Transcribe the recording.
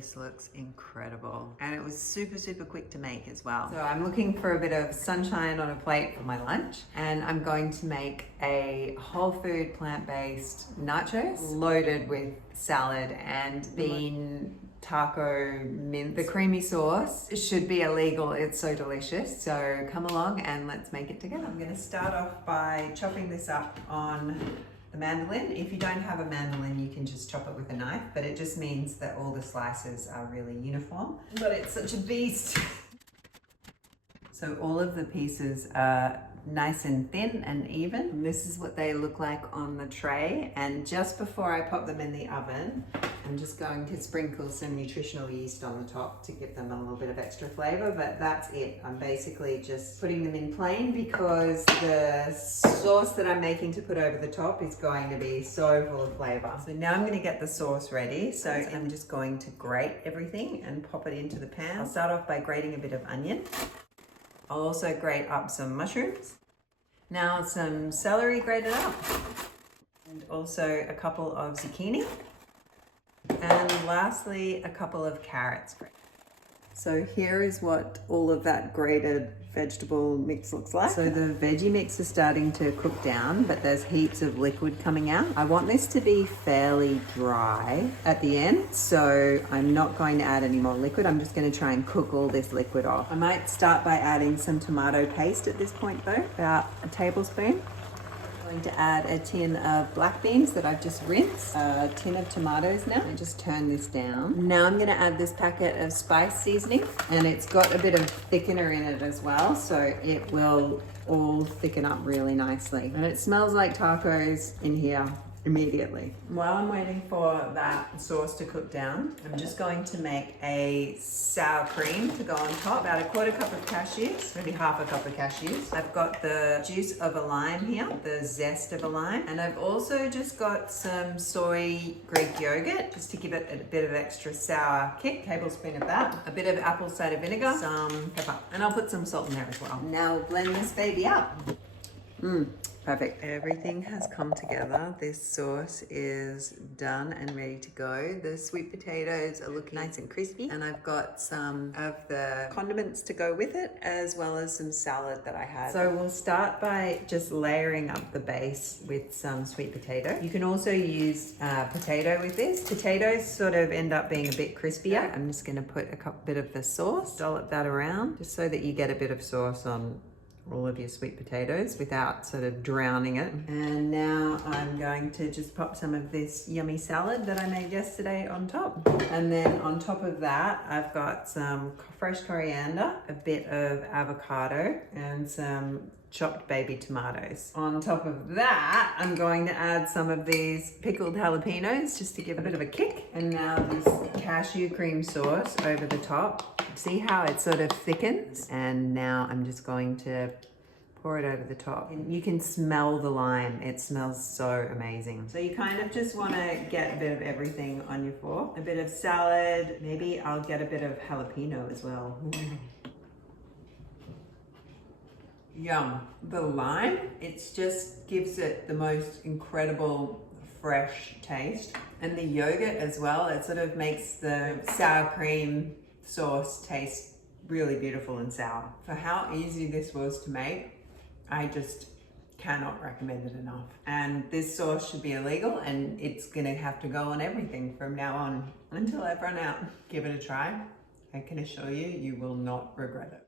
This looks incredible. And it was super, super quick to make as well. So I'm looking for a bit of sunshine on a plate for my lunch. And I'm going to make a whole food plant-based nachos loaded with salad and bean taco mince. The creamy sauce should be illegal. It's so delicious. So come along and let's make it together. I'm going to start off by chopping this up on the mandolin. If you don't have a mandolin, you can just chop it with a knife, but it just means that all the slices are really uniform. But it's such a beast. So all of the pieces are nice and thin and even. And this is what they look like on the tray. And just before I pop them in the oven, I'm just going to sprinkle some nutritional yeast on the top to give them a little bit of extra flavor, but that's it. I'm basically just putting them in plain because the sauce that I'm making to put over the top is going to be so full of flavor. So now I'm going to get the sauce ready. So I'm just going to grate everything and pop it into the pan. I'll start off by grating a bit of onion. I'll also grate up some mushrooms. Now some celery grated up. And also a couple of zucchini. And lastly, a couple of carrots. So here is what all of that grated vegetable mix looks like. So the veggie mix is starting to cook down, but there's heaps of liquid coming out. I want this to be fairly dry at the end, so I'm not going to add any more liquid. I'm just going to try and cook all this liquid off. I might start by adding some tomato paste at this point though, about a tablespoon. I'm going to add a tin of black beans that I've just rinsed, a tin of tomatoes now, and just turn this down. Now I'm going to add this packet of spice seasoning, and it's got a bit of thickener in it as well, so it will all thicken up really nicely. And it smells like tacos in here immediately. While I'm waiting for that sauce to cook down, I'm just going to make a sour cream to go on top. About a quarter cup of cashews, maybe half a cup of cashews. I've got the juice of a lime here, the zest of a lime, and I've also just got some soy Greek yogurt just to give it a bit of extra sour kick. Tablespoon of that, a bit of apple cider vinegar, some pepper, and I'll put some salt in there as well. Now blend this baby up. Perfect. Everything has come together. This sauce is done and ready to go. The sweet potatoes are looking nice and crispy, and I've got some of the condiments to go with it, as well as some salad that I had. So we'll start by just layering up the base with some sweet potato. You can also use potato with this. Potatoes sort of end up being a bit crispier. I'm just going to put a bit of the sauce, dollop that around, just so that you get a bit of sauce on all of your sweet potatoes without sort of drowning it. And now I'm going to just pop some of this yummy salad that I made yesterday on top. And then on top of that, I've got some fresh coriander, a bit of avocado, and some chopped baby tomatoes. On top of that, I'm going to add some of these pickled jalapenos just to give a bit of a kick. And now this cashew cream sauce over the top. See how it sort of thickens? And now I'm just going to pour it over the top. And you can smell the lime. It smells so amazing. So you kind of just want to get a bit of everything on your fork. A bit of salad. Maybe I'll get a bit of jalapeno as well. Yum. The lime, it just gives it the most incredible fresh taste. And the yogurt as well, it sort of makes the sour cream sauce taste really beautiful and sour. For how easy this was to make, I just cannot recommend it enough. And this sauce should be illegal, and it's gonna have to go on everything from now on until I've run out. Give it a try. I can assure you, you will not regret it.